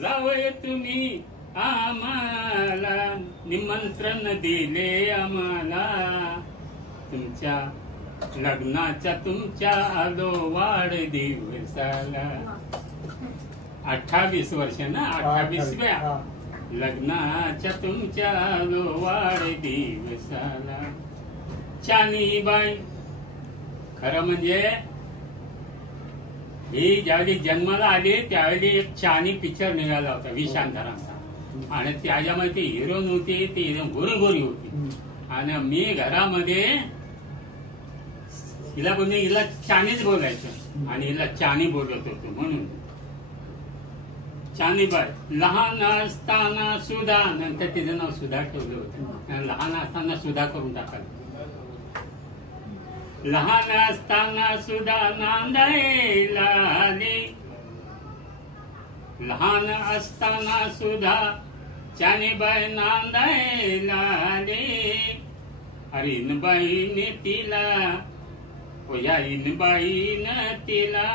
जावय तुम्ही आम्हाला निमंत्रण दिले आम्हाला, तुमच्या लग्नाच्या तुमच्या आलो वाढदिवसाला. 28 वर्ष ना, 28व्या लग्नाच्या तुमच्या आलो वाढदिवसाला. चानीबाई खरं म्हणजे ही ज्यावेळी जन्माला आली त्यावेळी एक चानी पिक्चर निघाला होता विशांतरांचा, आणि त्याच्यामध्ये ती हिरोईन होती, ती एकदम गोरी होती. आणि मी घरामध्ये हिला म्हणजे हिला चानीच बोलायचं आणि हिला चानी बोलत होतो. म्हणून चानीबाई लहान असताना सुद्धा, नंतर तिचं नाव सुधा ठेवलं होतं, लहान असताना सुधा करून टाकायला. लहान असताना सुद्धा नांदायला आले, लहान असताना सुद्धा चानीबाई नांदायला आले. अरे इनबाईने तिला, या इनबाईनं तिला,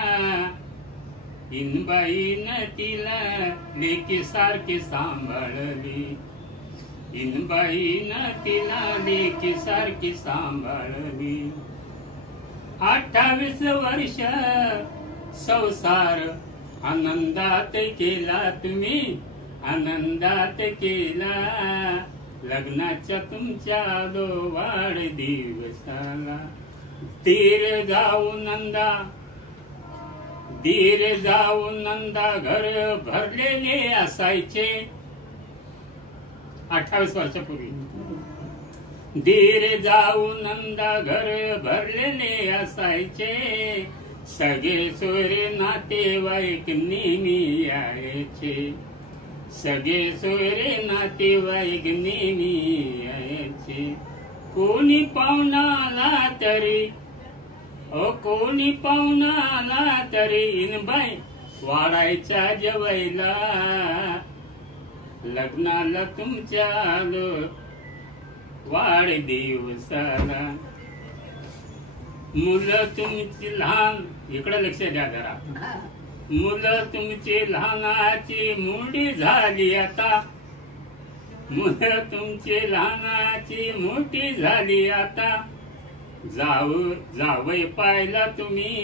इनबाईनं तिला लेकी सारखी सांभाळली, इनबाईनं तिला लेकी सारखी सांभाळली. 28 वर्ष संसार आनंदात केला तुम्ही, आनंदात केला. लग्नाच्या तुमच्या आलो वाढदिवसाला. धीर जाऊन नंदा घर भरलेले असायचे. 28 वर्षापूर्वी धीर जाऊन नंदा घर भरलेले असायचे. सगळे सोयरे नातेवाईक नेहमी यायचे, सगळे सोयरे नातेवाईक नेहमी यायचे. कोणी पाहुणाला तरी, कोणी पाहुणाला तरी इनबाई वाढायच्या जेवायला. लग्नाला तुमच्या आलो वाढदिवसाला. मुलं तुमची लहान, इकडे लक्ष द्या जरा, मुलं तुमची लहानाची मोठी झाली आता, मुलं तुमची लहानाची मोठी झाली आता. जावई पाहिला तुम्ही,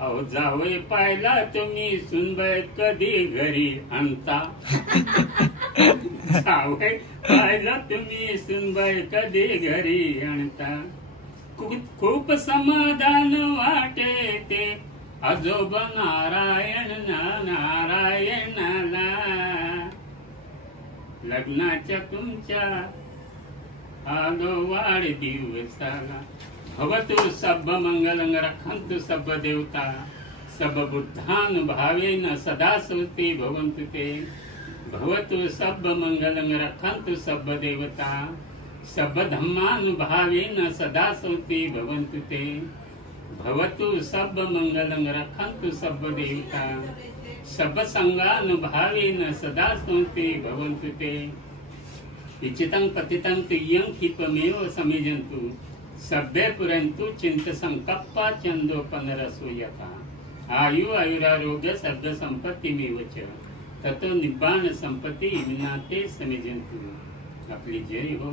अहो जावई पाहिला तुम्ही, सुनबाई कधी घरी आणता. जावई पाहिला तुम्ही, सुनबाई कधी घरी आणता. खूप समाधान वाटे ते आजोबा नारायणाला. लग्नाच्या तुमच्या आलो वाढदिवसाला. भवतु सब मंगलं रक्षन्तु सब देवता, सब बुद्धानुभावेन सदा सुते भवन्तु ते. भवतु सब मंगलं रक्षन्तु सब देवता, सब धम्मानुभावेन सदा सुते भवन्तु ते. भवतु सब मंगलं रक्षन्तु सब देवता, सब संगानुभावेन सदा सुते भवन्तु ते. इचितं पतितं तुय्यं क्षिपमेव समिजन्तु, सभ्य पुरंतु चिंत संकप्पा चंदोपनरसो यथा. आयु आयुरारोग्य सभ्य संपत्ती मेवच, ततो निब्बाण संपत्ती विनाते समिजंतु. आपली जय हो,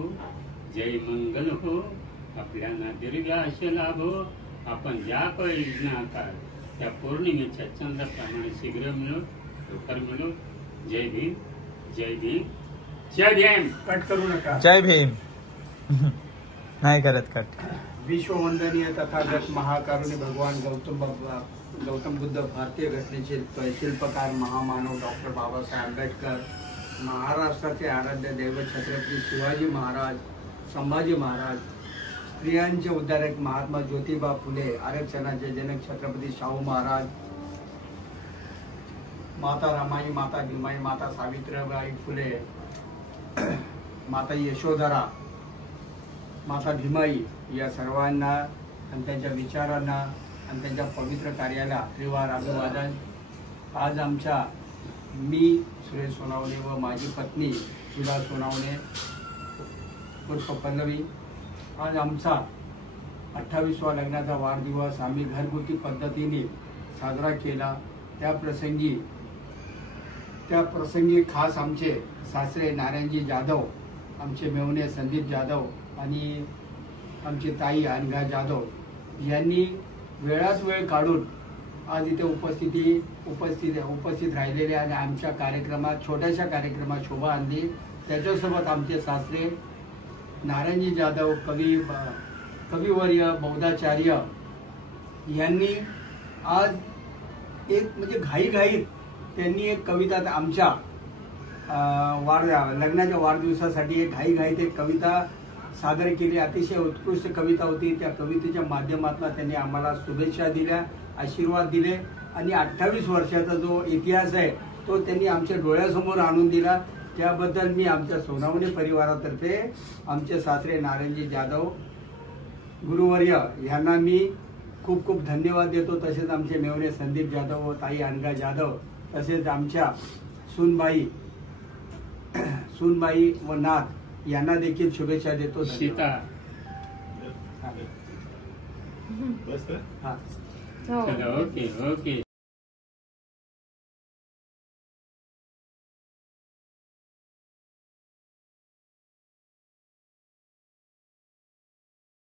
जय मंगल हो, आपल्याला दीर्घायुष्य लाभो. आपण ज्या काही योजना आकार त्या पौर्णिमेच्या चंद्राप्रमाणे शीघ्र मिळो, लवकर मिळो. जय भीम, जय भीम, जय भीम. कट करू नका. जय भीम. नाही करत कट. विश्ववंदनीय तथागत महाकारुणी भगवान गौतम बुद्ध, भारतीय घटनेचे शिल्पकार महामानव डॉक्टर बाबासाहेब आंबेडकर, महाराष्ट्राचे आराध्य दैवत छत्रपती शिवाजी महाराज, संभाजी महाराज, स्त्रियांचे उद्धारक महात्मा ज्योतिबा फुले, आरक्षणाचे जनक छत्रपती शाहू महाराज, माता रमाई, माता भीमाई, माता सावित्रीबाई फुले, माता यशोधरा, माता भीमाई, या सर्वांना आणि त्यांच्या विचारांना आणि त्यांच्या पवित्र कार्याला त्रिवार अभिवादन. आज आमच्या मी सुरेश सोनावणे व माझी पत्नी सुधा सोनावणे उर्फ पल्लवी, आज आमचा 28वा लग्नाचा वाढदिवस आम्ही घरगुती पद्धतीने साजरा केला. त्या प्रसंगी त्या प्रसंगी खास आमचे सासरे नारायणजी जाधव, आमचे मेवणे संदीप जाधव आणि आमची ताई अनघा जाधव यांनी वेळात वेळ काढून आज इथे उपस्थित राहिलेले आणि आमच्या कार्यक्रमात, छोट्याशा कार्यक्रमात शोभा आणली. त्याच्यासोबत आमचे सासरे नारायणजी जाधव, कविवर्य बौद्धाचार्य यांनी आज एक म्हणजे घाईघाईत त्यांनी एक कविता आमच्या लग्नाच्या वाढदिवसासाठी एक घाईघाईत एक कविता सादर केली. अतिशय उत्कृष्ट कविता होती. त्या कवितेच्या माध्यमातून त्यांनी आम्हाला शुभेच्छा दिल्या, आशीर्वाद दिले आणि 28 वर्षाचा जो इतिहास आहे तो त्यांनी आमच्या डोळ्यासमोर आणून दिला. त्याबद्दल मी आमच्या सोनावणे परिवारातर्फे आमचे सासरे नारायणजी जाधव गुरुवर्य यांना मी खूप खूप धन्यवाद देतो. तसेच आमचे मेवणे संदीप जाधव व ताई अनघा जाधव, तसेच आमच्या सूनबाई व नाथ यांना देखील शुभेच्छा देतो. सीता हा. Okay okay.